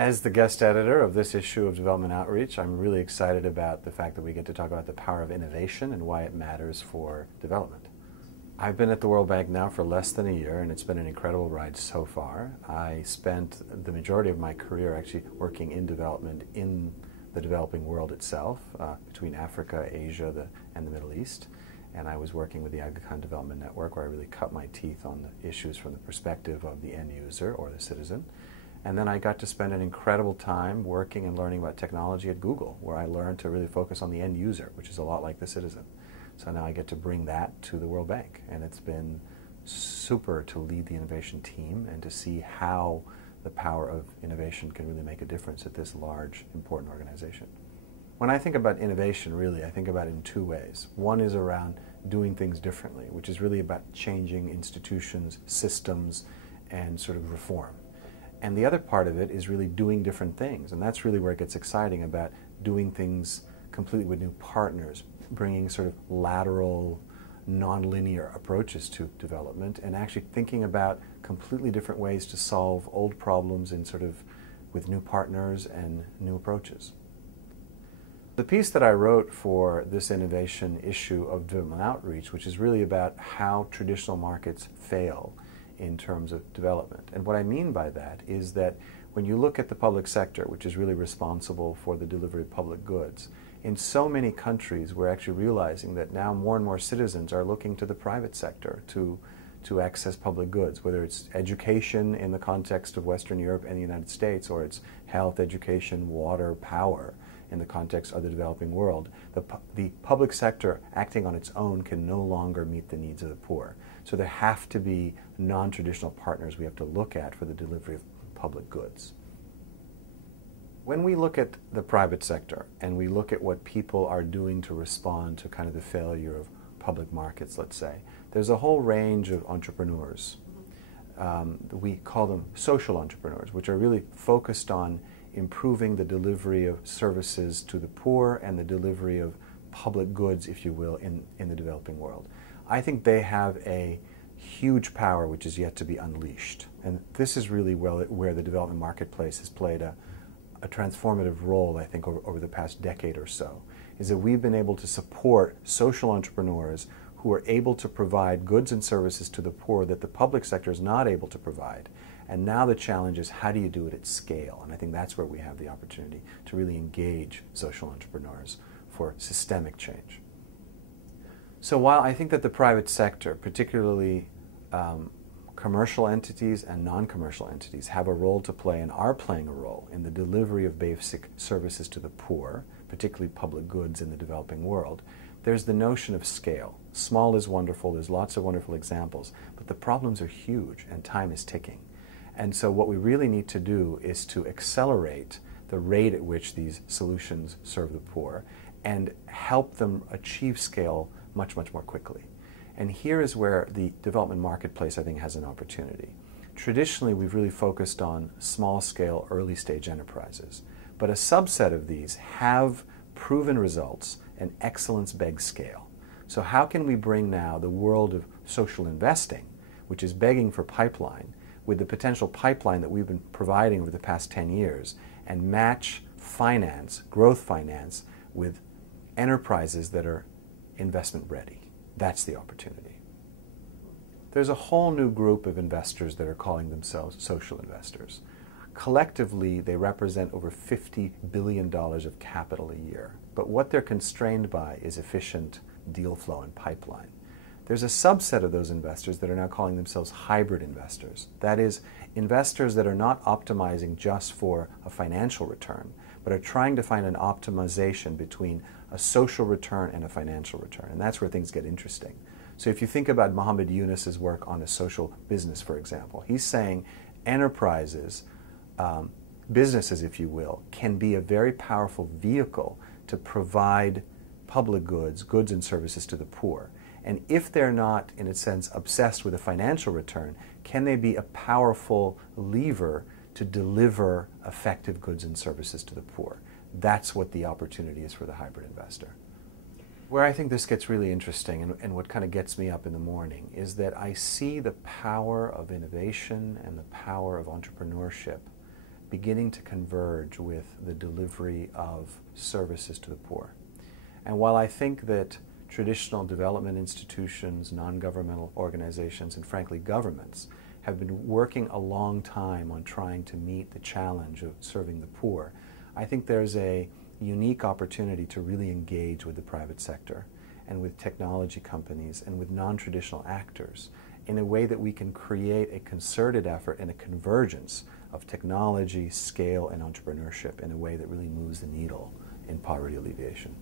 As the guest editor of this issue of Development Outreach, I'm really excited about the fact that we get to talk about the power of innovation and why it matters for development. I've been at the World Bank now for less than a year, and it's been an incredible ride so far. I spent the majority of my career actually working in development in the developing world itself, between Africa, Asia, and the Middle East. And I was working with the Aga Khan Development Network, where I really cut my teeth on the issues from the perspective of the end user or the citizen. And then I got to spend an incredible time working and learning about technology at Google, where I learned to really focus on the end user, which is a lot like the citizen. So now I get to bring that to the World Bank, and it's been super to lead the innovation team and to see how the power of innovation can really make a difference at this large, important organization. When I think about innovation, really, I think about it in two ways. One is around doing things differently, which is really about changing institutions, systems, and sort of reform. And the other part of it is really doing different things, and that's really where it gets exciting, about doing things completely with new partners, bringing sort of lateral, non-linear approaches to development, and actually thinking about completely different ways to solve old problems in sort of with new partners and new approaches. The piece that I wrote for this innovation issue of Development Outreach, which is really about how traditional markets fail in terms of development. And what I mean by that is that when you look at the public sector, which is really responsible for the delivery of public goods, in so many countries we're actually realizing that now more and more citizens are looking to the private sector to access public goods, whether it's education in the context of Western Europe and the United States, or it's health, education, water, power in the context of the developing world. The public sector acting on its own can no longer meet the needs of the poor. So there have to be non-traditional partners we have to look at for the delivery of public goods. When we look at the private sector and we look at what people are doing to respond to kind of the failure of public markets, let's say, there's a whole range of entrepreneurs. We call them social entrepreneurs, which are really focused on improving the delivery of services to the poor and the delivery of public goods, if you will, in the developing world. I think they have a huge power which is yet to be unleashed. And this is really where the development marketplace has played a transformative role, I think, over the past decade or so, is that we've been able to support social entrepreneurs who are able to provide goods and services to the poor that the public sector is not able to provide. And now the challenge is, how do you do it at scale? And I think that's where we have the opportunity to really engage social entrepreneurs for systemic change. So while I think that the private sector, particularly commercial entities and non-commercial entities, have a role to play and are playing a role in the delivery of basic services to the poor, particularly public goods in the developing world, there's the notion of scale. Small is wonderful, there's lots of wonderful examples, but the problems are huge and time is ticking. And so what we really need to do is to accelerate the rate at which these solutions serve the poor and help them achieve scale much, much more quickly. And here is where the development marketplace, I think, has an opportunity. Traditionally, we've really focused on small-scale, early-stage enterprises, but a subset of these have proven results, and excellence begs scale. So how can we bring now the world of social investing, which is begging for pipeline, with the potential pipeline that we've been providing over the past 10 years, and match finance, growth finance, with enterprises that are investment ready? That's the opportunity. There's a whole new group of investors that are calling themselves social investors. Collectively, they represent over $50 billion of capital a year. But what they're constrained by is efficient deal flow and pipeline. There's a subset of those investors that are now calling themselves hybrid investors. That is, investors that are not optimizing just for a financial return, but are trying to find an optimization between a social return and a financial return. And that's where things get interesting. So if you think about Muhammad Yunus's work on a social business, for example, he's saying enterprises, businesses, if you will, can be a very powerful vehicle to provide public goods, goods and services to the poor. And if they're not, in a sense, obsessed with a financial return, can they be a powerful lever to deliver effective goods and services to the poor? That's what the opportunity is for the hybrid investor. Where I think this gets really interesting, and what kind of gets me up in the morning, is that I see the power of innovation and the power of entrepreneurship beginning to converge with the delivery of services to the poor. And while I think that traditional development institutions, non-governmental organizations, and frankly governments have been working a long time on trying to meet the challenge of serving the poor, I think there's a unique opportunity to really engage with the private sector and with technology companies and with non-traditional actors in a way that we can create a concerted effort and a convergence of technology, scale, and entrepreneurship in a way that really moves the needle in poverty alleviation.